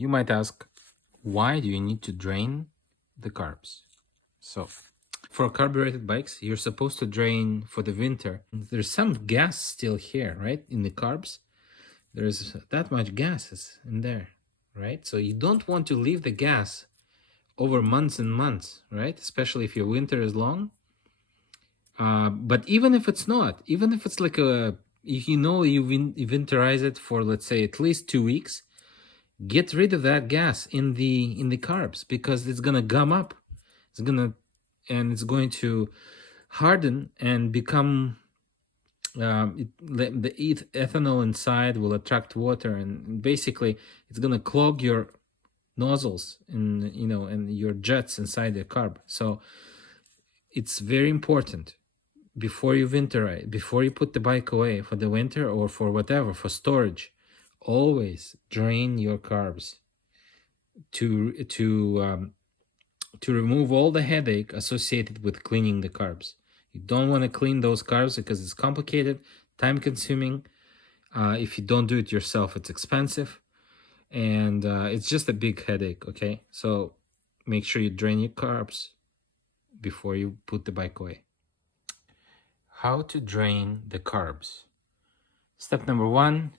You might ask, why do you need to drain the carbs? So, for carbureted bikes, you're supposed to drain for the winter. There's some gas still here, right? In the carbs, there's that much gases in there, right? So you don't want to leave the gas over months and months, right? Especially if your winter is long. But even if it's not, even if it's like if you know you winterize it for, let's say, at least 2 weeks, get rid of that gas in the carbs, because it's gonna gum up. It's going to harden and become the ethanol inside will attract water, and basically it's gonna clog your nozzles and and your jets inside the carb. So it's very important, before you winterize, before you put the bike away for the winter or for whatever, for storage, always drain your carbs to remove all the headache associated with cleaning the carbs. You don't want to clean those carbs because it's complicated, time consuming. If you don't do it yourself, it's expensive, and it's just a big headache. Okay, so make sure you drain your carbs before you put the bike away. How to drain the carbs. Step number 1,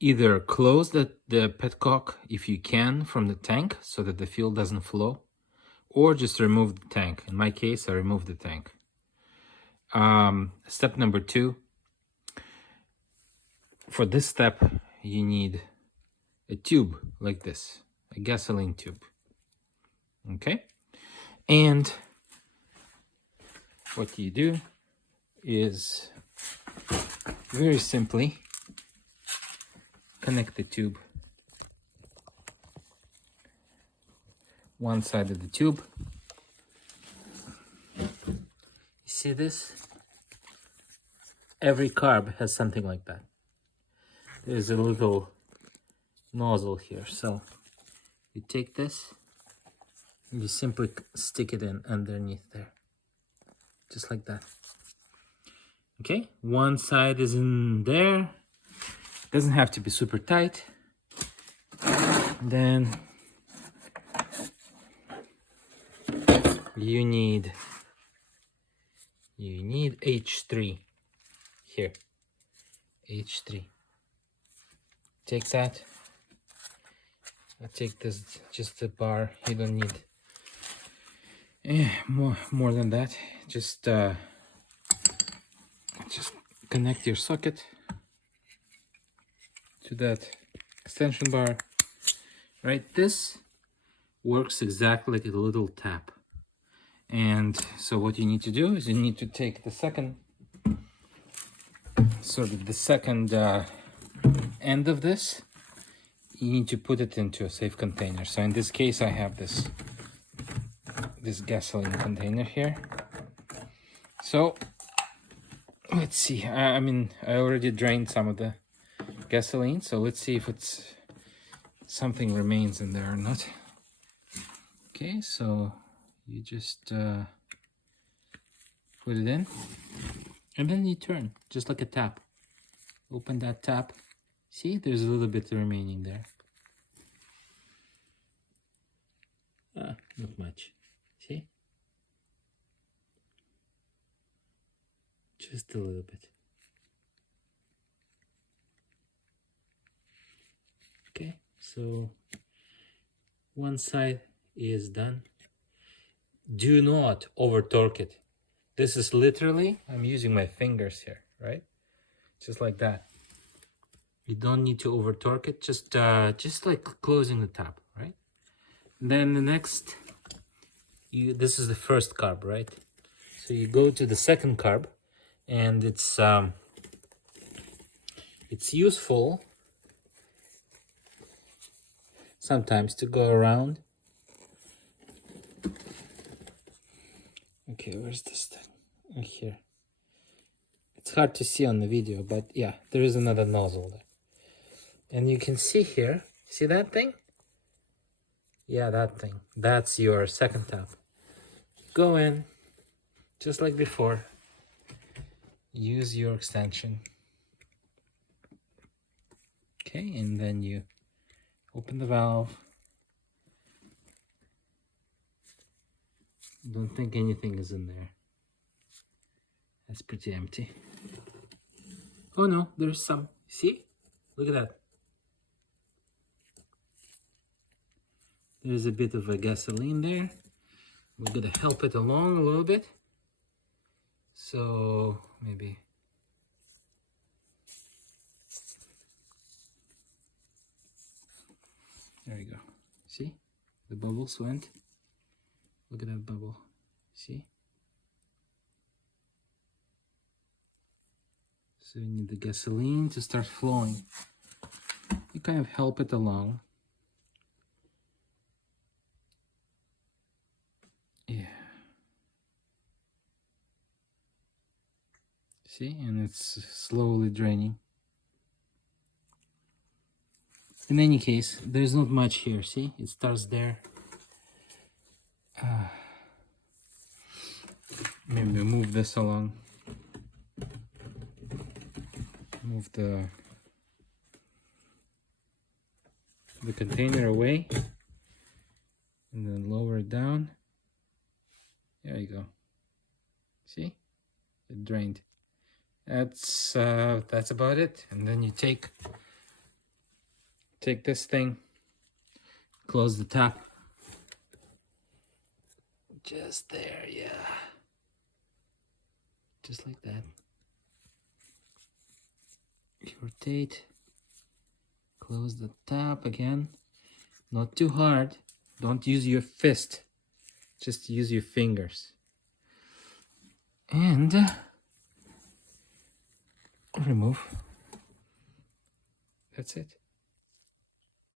either close the petcock if you can from the tank so that the fuel doesn't flow, or just remove the tank. In my case, I removed the tank. Step number 2, for this step, you need a tube like this, a gasoline tube. Okay? And what you do is very simply connect the tube, one side of the tube. You see this? Every carb has something like that. There's a little nozzle here, so you take this and you simply stick it in underneath there, just like that. Okay, one side is in there. Doesn't have to be super tight. Then you need H3 here. H3. Take that. I take this, just the bar. You don't need more than that. Just connect your socket to that extension bar. Right, this works exactly like a little tap. And so what you need to do is you need to take the second end of this. You need to put it into a safe container. So in this case, I have this gasoline container here. So let's see. I already drained some of the gasoline, so let's see if something remains in there or not. Okay, so you just put it in, and then you turn, just like a tap. Open that tap. See, there's a little bit remaining there. Not much. See? Just a little bit. Okay, so one side is done. Do not over torque it. This is literally, I'm using my fingers here, right? Just like that. You don't need to over torque it, just like closing the tap, right? Then the next, this is the first carb, right? So you go to the second carb, and it's useful sometimes to go around. Okay, where's this thing? Oh, here. It's hard to see on the video, but yeah, there is another nozzle there. And you can see here, see that thing? Yeah, that thing. That's your second tap. Go in, just like before. Use your extension. Okay, and then you Open the valve. Don't think anything is in there. That's pretty empty. Oh no, there's some. See? Look at that. There's a bit of a gasoline there. We're gonna help it along a little bit. So maybe. There you go. See? The bubbles went. Look at that bubble. See? So you need the gasoline to start flowing. You kind of help it along. Yeah. See? And it's slowly draining. In any case, there's not much here. See? It starts there. Maybe move this along. Move the container away. And then lower it down. There you go. See? It drained. That's about it. And then you take this thing, close the tap. Just there, yeah. Just like that. You rotate, close the tap again. Not too hard. Don't use your fist. Just use your fingers. And remove. That's it.